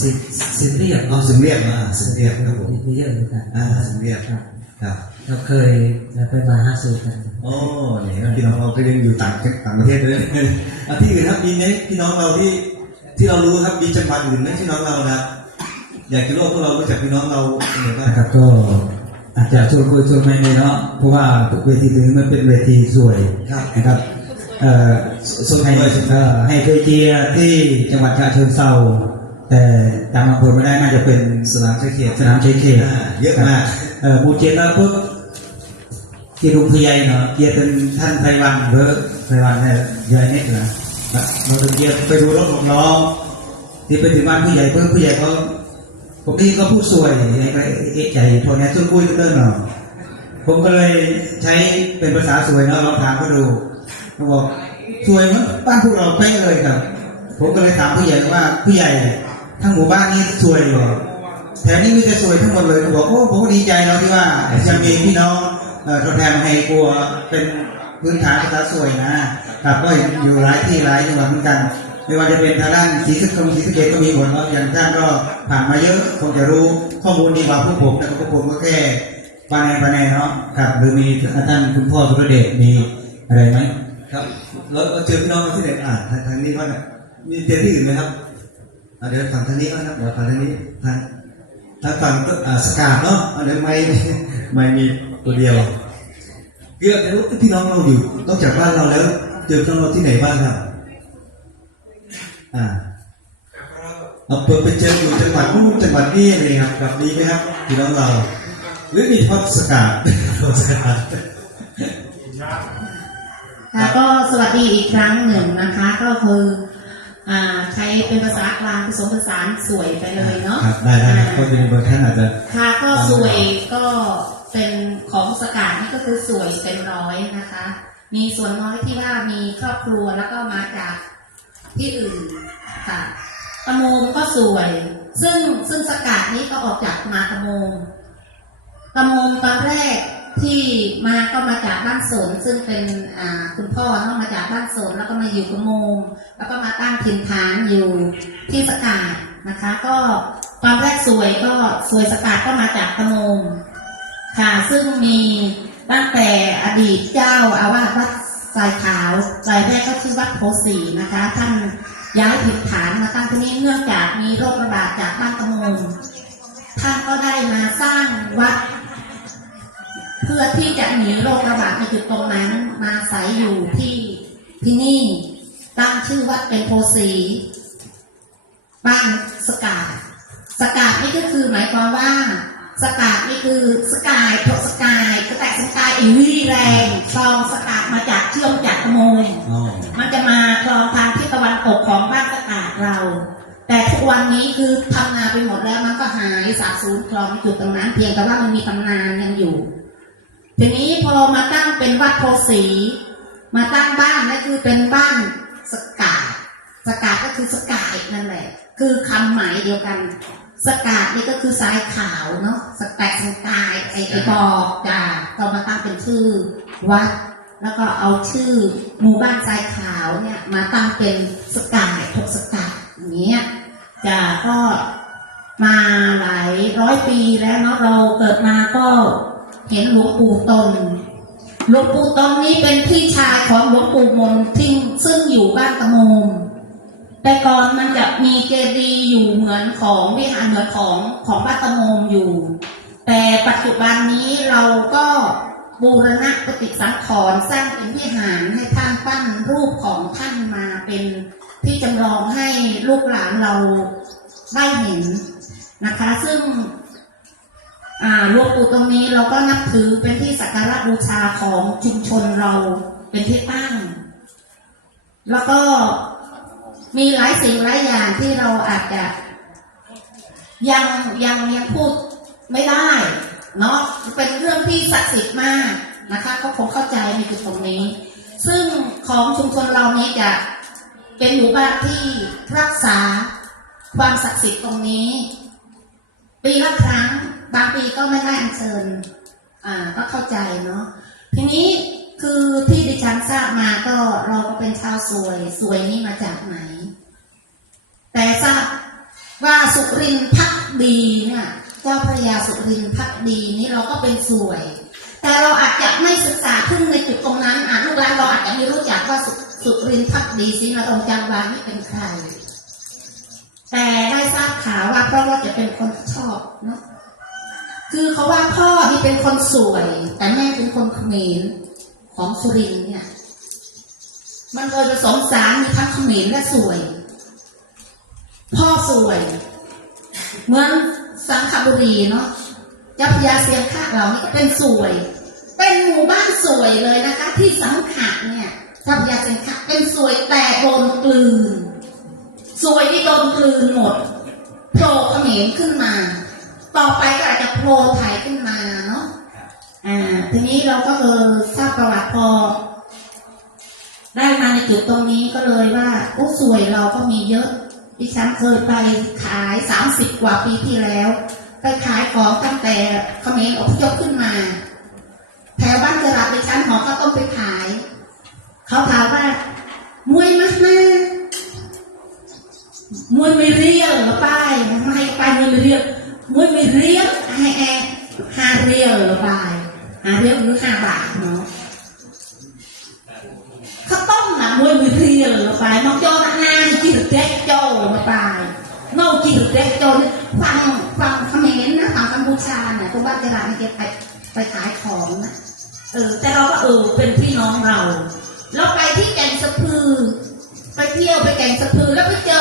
สิสิเรียบเอาสิงเรียบอ่าสิงเรียบครับผมมีเยอะเหมือนกันอ่าสิงเรียบครับครับเราเคยไปมาหาสู่กันโอ้เนี่ยพี่น้องเราไปเรียนอยู่ต่างต่างประเทศเลยอะที่อื่นครับมีไหมพี่น้องเราที่ที่เรารู้ครับมีจังหวัดอื่นไหมพี่น้องเรานะครับอยากจะรู้ว่าพวกเรารู้จักพี่น้องเราเป็นไงบ้างนะครับก็อาจจะชวนคุยชวนไม่เลยเนาะเพราะว่าเวทีตรงนี้มันเป็นเวทีสวยครับนะครับเอ่อส่วนให้ด้วยส่วนเอ่อให้เคยเจียร์ที่จังหวัดฉะเชิงเทรา แต่จำอำเภอไม่ได้น่าจะเป็นสนามชัยเขียนสนามชัยเขตอ่าเยอะมากเอ่อหมูเจนแล้วปุ๊บที่ลุงพยายเนาะเกียร์เป็นท่านไพวันหรือไพวันเนี่ยยายเนี่ยนะเราถึงเกียร์ไปดูรถของน้องที่ไปถึงบ้านผู้ใหญ่เพิ่มผู้ใหญ่เขาผมนี่ก็ผู้สวยไอ้ก็เอ๊ะใจโทนแนช่วยคุยกันเต้นหน่อยผมก็เลยใช้เป็นภาษาสวยเนาะลองถามเขาดูเขาบอกสวยเหมือนบ้านพวกเราเป๊ะเลยครับ ผมก็เลยถามผู้ใหญ่ว่าผู้ใหญ่ ทั้งหมู่บ้านนี้สวยเหรอแถวนี้มีแต่สวยทั้งหมดเลยผมบอกโอ้ผมก็ดีใจแล้วที่ว่าจะมีพี่น้องเอ่อตัวแทนให้กลัวเป็นพื้นฐานภาษาสวยนะครับก็อยู่หลายที่หลายจังหวัดเหมือนกันไม่ว่าจะเป็นทางด้านศรีสะเกษศรีสะเกษก็มีหมดเนาะอย่างท่านก็ผ่านมาเยอะคงจะรู้ข้อมูลดีกว่าพวกผมนะครับพวกผมก็แค่ปานแนปานแนเนาะครับหรือมีท่านคุณพ่อสุรเดชมีอะไรไหมครับแล้วเราเจอพี่น้องที่ไหนอ่าทางทางนี้ว่าเนี่ยมีเจอที่อื่นไหมครับ เดี๋ยวฝั่งทางนี้ก่อนครับเดี๋ยวฝั่งทางนี้ทางทางฝั่งก็สกาดเนาะอ่าเดี๋ยวไม่ไม่มีตัวเดียวคืออยากจะรู้ว่พี่น้องเราอยู่นอกจากบ้านเราแล้วเจอพี่น้องเราที่ไหนบ้างครับอ่าเอาเปิดไปเจออยู่จังหวัดนู้นจังหวัดนี้เลยครับแบบนี้ไหมครับพี่น้องเรา หรือมีพอดสกาดพอดสกาดค่ะก็สวัสดีอีกครั้งหนึ่งนะคะ ก็คือ ใช้เป็นภาษากลางผสมผสานสวยไปเลยเนาะครับได้ได้ครับก็เป็นบางท่านอาจจะค่ะก็สวยก็เป็นของสกัดนี่ก็คือสวยเป็นร้อยนะคะ มีส่วนน้อยที่ว่ามีครอบครัวแล้วก็มาจากที่อื่นค่ะตะโมมก็สวย ซึ่งซึ่งสกัดนี้ก็ออกจากมาตะโมมตะโมมตอนแรก ที่มาก็มาจากบ้านสนซึ่งเป็นคุณพ่อเนาะมาจากบ้านสนแล้วก็มาอยู่กระโมมแล้วก็มาตั้งถิ่นฐานอยู่ที่สกาดนะคะ ก็ตอนแรกสวยก็สวยสกาดก็มาจากกระโมมค่ะซึ่งมีตั้งแต่อดีตเจ้าอาวาสวัดสายขาวรายแรกก็ชื่อวัดโพสีนะคะ ท่านย้ายถิ่นฐานมาตั้งที่นี่เนื่องจากมีโรคระบาดจากบ้านกระโมมท่านก็ได้มาสร้างวัด พื่อที่จะหนีโรคระบาดในจุดตรงนั้นมาอาศัยอยู่ที่ที่นี่ ตั้งชื่อวัดเป็นโพสีบ้านสกาดสกาดนี่ก็คือหมายความว่าสกาดนี่คือสกายโทสกายกระแตกสกายอีวีแรงคลองสกาดมาจากเชื่อมจากขโมยอ๋อมันจะมาคลองทางที่ตะวันตกของบ้านสกาดเรา แต่ทุกวันนี้คือทำนาไปหมดแล้วมันก็หายสาบสูญคลองจุดตรงนั้น เพียงแต่ว่ามันมีตำนานยังอยู่ ทีนี้พอมาตั้งเป็นวัดโพสีมาตั้งบ้านนั่นคือเป็นบ้านสกาดสกาดก็คือสกายนั่นแหละ คือคำหมายเดียวกัน สกาดนี่ก็คือทรายขาวเนาะสแตกสกายไอไอบอกจ้าก็มาตั้งเป็นชื่อวัด แล้วก็เอาชื่อหมู่บ้านทรายขาวเนี่ยมาตั้งเป็นสกายทกสกาดอย่างเงี้ยจ้าก็มาหลายร้อยปีแล้วเนาะเราเกิดมาก็ เห็นหลวงปู่ตนหลวงปู่ตนนี้เป็นพี่ชายของหลวงปู่มนทิ้งซึ่งอยู่บ้านตะโมมแต่ก่อนมันจะมีเจดีย์อยู่เหมือนของวิหารเหมือนของของบ้านตะโมมอยู่ แต่ปัจจุบันนี้เราก็บูรณะปฏิสังขรณ์สร้างเป็นวิหารให้ท่านปั้นรูปของท่านมาเป็นที่จำลองให้ลูกหลานเราได้เห็นนะคะ ซึ่ง หลวงปู่ตรงนี้เราก็นับถือเป็นที่สักการะบูชาของชุมชนเราเป็นที่ตั้ง แล้วก็มีหลายสิ่งหลายอย่างที่เราอาจจะยังยังยังพูดไม่ได้เนาะเป็นเรื่องที่ศักดิ์สิทธิ์มากนะคะก็คงเข้าใจในจุดตรงนี้ ซึ่งของชุมชนเรานี้จะเป็นหมู่บ้านที่รักษาความศักดิ์สิทธิ์ตรงนี้ ปีละครั้ง บางปีก็ไม่ได้อัญเชิญอ่าก็เข้าใจเนาะทีนี้คือที่ดิฉันทราบมาก็เราก็เป็นชาวสวยสวยนี่มาจากไหน แต่ทราบว่าสุรินทร์พักดีเนี่ยเจ้าพระยาสุรินทร์พักดีนี้เราก็เป็นสวย แต่เราอาจจะไม่ศึกษาขึ้นในจุดตรงนั้นอาจลูกหลานเราอาจจะไม่รู้จักว่าสุสุรินทร์พักดีศรีนรงจังวานี่เป็นใคร แต่ได้ทราบข่าวว่าเพราะว่าจะเป็นคนชอบเนาะ คือเขาว่าพ่อนี่เป็นคนสวย แต่แม่เป็นคนเขมรของสุรินเนี่ย มันเลยผสมสารมีทั้งเขมรและสวย พ่อสวย เหมือนสังขบุรีเนาะเจ้าพรยาเสียงข้าเรานี่ก็เป็นสวย เป็นหมู่บ้านสวยเลยนะคะ ที่สังขะเนี่ยเจ้าพรยาเสียงข้าเป็นสวยแต่โดนกลืน สวยที่โดนกลืนหมดโผล่เขมรขึ้นมา ต่อไปก็อาจจะโผล่ไทยขึ้นมาเนาะอ่า ทีนี้เราก็เออทราบประวัติพอ ได้มาในจุดตรงนี้ก็เลยว่าโอ้สวยเราก็มีเยอะ ดิฉันเคยไปขายสามสิบกว่าปีที่แล้ว ไปขายของตั้งแต่เขมรอพยพขึ้นมา แถวบ้านเจรัดดิฉันหอก็ต้องไปขาย ห้าเรียวหรือไปห้าเรียวหรือห้าบาทเนาะข้าวต้มนะมวยมือเทียลงไปน้องโจน่ะนายจีรเจ๊กโจลงไปน้องจีรเจ๊กโจนฟังฟังเขมรนะฟังกัมพูชาเนี่ยตรงบ้านเจริญนี่แกไปไปขายของนะเออแต่เราก็เออเป็นพี่น้องเรา เราไปที่แก่งสะพือ ไปเที่ยวไปแก่งสะพือแล้วไปเจอ